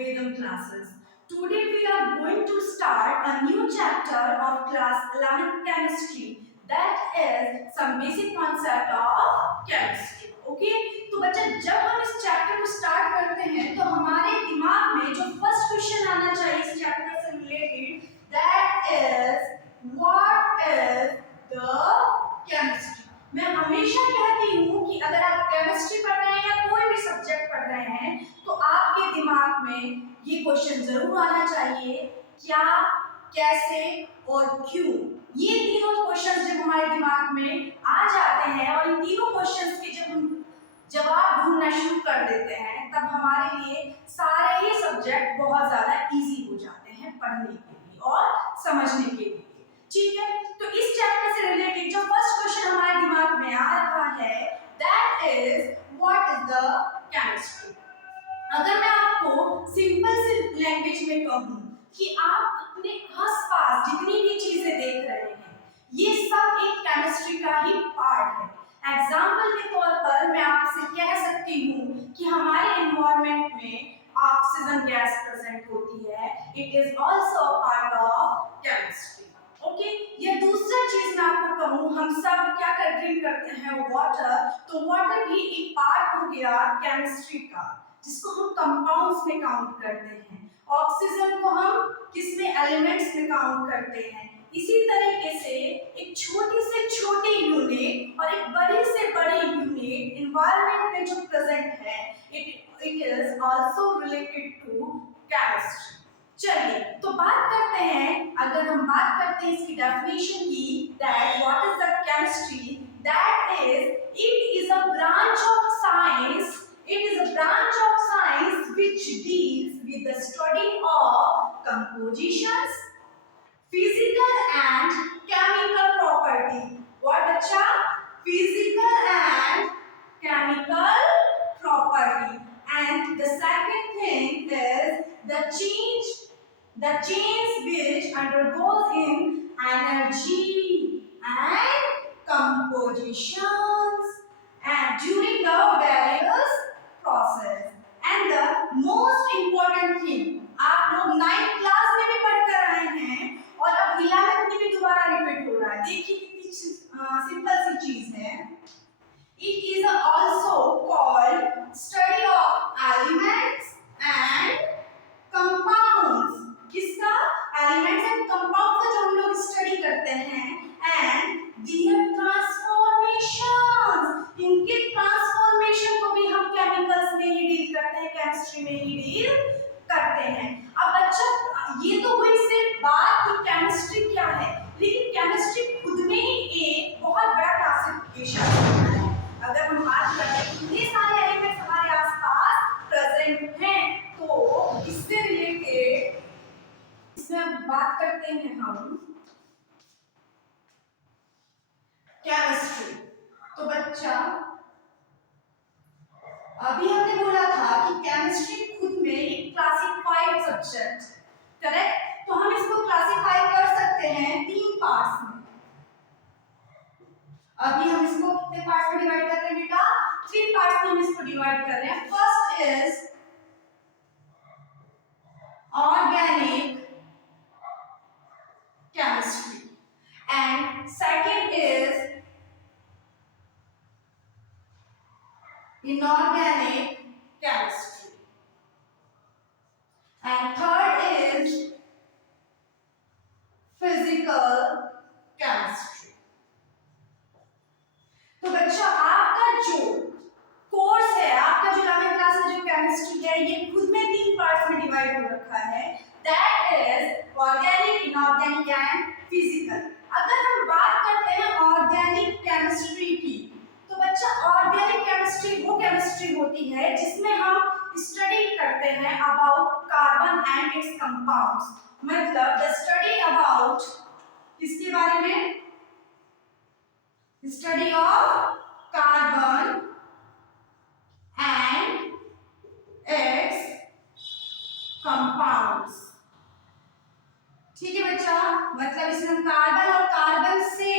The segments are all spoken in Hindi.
Vedam classes. Today we are going to start a new chapter of class 11 chemistry, that is some basic concept of chemistry. Okay, तो बच्चा जब हम इस चैप्टर को स्टार्ट करते हैं तो हमारे दिमाग में जो फर्स्ट क्वेश्चन आना चाहिए इस चैप्टर से related, that is what is the chemistry. मैं हमेशा कहती हूँ कि अगर आप केमिस्ट्री पढ़ रहे हैं या कोई भी सब्जेक्ट पढ़ रहे हैं तो आपके दिमाग में ये क्वेश्चन जरूर आना चाहिए, क्या, कैसे और क्यों। ये तीनों क्वेश्चन जब हमारे दिमाग में आ जाते हैं और इन तीनों क्वेश्चंस के जब हम जवाब ढूंढना शुरू कर देते हैं तब हमारे लिए सारे ही सब्जेक्ट बहुत ज्यादा इजी हो जाते हैं पढ़ने के लिए और समझने के लिए। ठीक है, तो इस चैप्टर से रिलेटेड जो फर्स्ट क्वेश्चन हमारे दिमाग में आ रहा है, that is what is the chemistry. अगर मैं आपको सिंपल सी लैंग्वेज में कहूं कि आप अपने आसपास जितनी भी चीजें देख रहे हैं ये सब एक केमिस्ट्री का ही पार्ट है। एग्जाम्पल के तौर पर मैं आपसे कह सकती हूँ कि हमारे एनवायरनमेंट में ऑक्सीजन गैस प्रेजेंट होती है, it is also part of chemistry. Okay, ये दूसरा चीज मैं आपको कहूँ, हम सब क्या ड्रिंक करते हैं वाटर, तो वाटर भी एक पार्ट हो गया केमिस्ट्री का जिसको हम कंपाउंड्स में काउंट करते हैं। ऑक्सीजन को हम किस में, एलिमेंट्स में काउंट करते हैं। इसी तरीके से एक छोटी से छोटी यूनिट और एक बड़ी से बड़ी यूनिट एनवायरनमेंट में जो प्रेजेंट है, it is also related to chemistry. चलिए तो बात करते हैं, अगर हम बात करते हैं इसकी डेफिनेशन की, that what is the chemistry, that is it is a branch of science, it is a branch of science which deals with the study of compositions, physical and chemical property. What bacha? Physical and chemical property. And the second thing is the change which undergoes in energy and compositions and during the various process. And the most important thing, आप लोग 9th क्लास में भी पढ़कर आए हैं और अब 11th में भी दोबारा रिपीट हो रहा है। देखिए कितनी सिंपल सी चीज है। It is also called study of elements and compounds. किसका? Elements and compounds का जो हम लोग स्टडी करते हैं, and their transformations. इनके ट्रांसफॉर्मेशन को भी हम केमिकल्स में ही डील करते हैं, केमिस्ट्री में ही डील करते हैं। अब अच्छा, ये तो हुई सिर्फ बात कि केमिस्ट्री क्या है, लेकिन केमिस्ट्री खुद में ही एक बहुत बड़ा क्लासिफिकेशन है। अगर हम बात करें कितने सारे एलिमेंट्स हमारे आसपास प्रेजेंट हैं, तो इससे रिलेटेड इसमें बात करते हैं हम केमिस्ट्री। तो बच्चा अभी हमने बोला था कि केमिस्ट्री खुद में एक क्लासिफाइड सब्जेक्ट, करेक्ट? तो हम इसको क्लासिफाई कर सकते हैं 3 पार्ट्स में। अभी हम इसको कितने पार्ट्स में डिवाइड कर रहे हैं बेटा? 3 पार्ट्स में हम इसको डिवाइड कर रहे हैं। First is organic chemistry and second is inorganic chemistry and third is physical chemistry. तो बच्चा आपका जो कोर्स है, आपका जो 11th क्लास में जो केमिस्ट्री है, ये खुद में 3 पार्ट्स में डिवाइड हो रखा है, that is organic, inorganic and physical. अगर हम बात करते हैं ऑर्गेनिक केमिस्ट्री की, तो बच्चा ऑर्गेनिक केमिस्ट्री वो केमिस्ट्री होती है जिसमें हम स्टडी करते हैं about carbon and it's compounds. मतलब द स्टडी अबाउट किसके बारे में? Study of carbon and it's compounds. ठीक है बच्चा, मतलब इसमें कार्बन और कार्बन से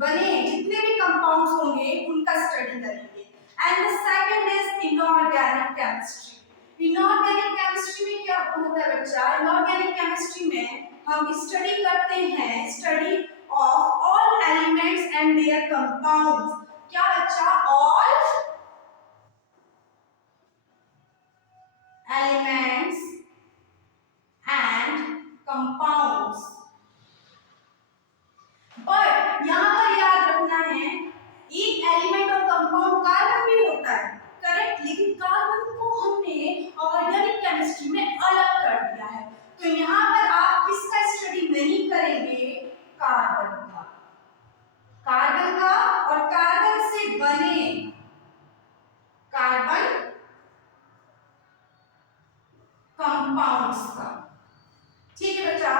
बने जितने भी कंपाउंड्स होंगे उनका स्टडी करेंगे। And the second is inorganic chemistry. Inorganic chemistry chemistry में क्या होता है बच्चा, इनऑर्गेनिक केमिस्ट्री में हम स्टडी करते हैं, study of all elements and there compounds. क्या बच्चा, all elements and compounds. But यहां पर याद रखना है, एक एलिमेंट और कंपाउंड कार्बन भी होता है, करेक्ट, लेकिन कार्बन को हमने ऑर्गेनिक केमिस्ट्री में अलग कर दिया है। तो यहाँ पर आप किसका स्टडी नहीं करेंगे, कार्बन का, कार्बन का और कार्बन से बने कार्बन कंपाउंड्स का। ठीक है बच्चा।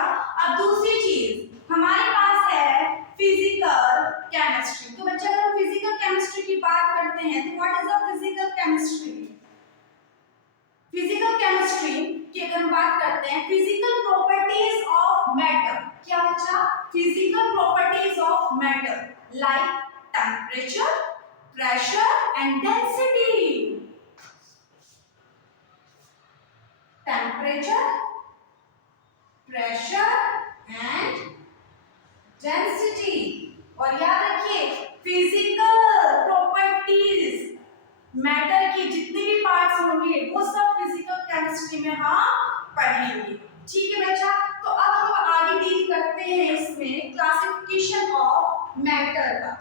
अब दूसरी चीज हमारे पास है फिजिकल केमिस्ट्री। तो बच्चा, अगर हम फिजिकल केमिस्ट्री की बात करते हैं तो what is the physical chemistry? Physical chemistry की अगर हम बात करते हैं, फिजिकल प्रॉपर्टीज ऑफ मैटर। क्या बच्चा? Physical properties of matter like temperature, pressure and density. Temperature, pressure and density. और याद रखिए, फिजिकल प्रॉपर्टीज मैटर की जितनी भी पार्ट्स होंगे वो सब फिजिकल केमिस्ट्री में हम पढ़ेंगे। ठीक है बच्चा। तो अब हम आगे डील करते हैं इसमें क्लासिफिकेशन ऑफ मैटर का।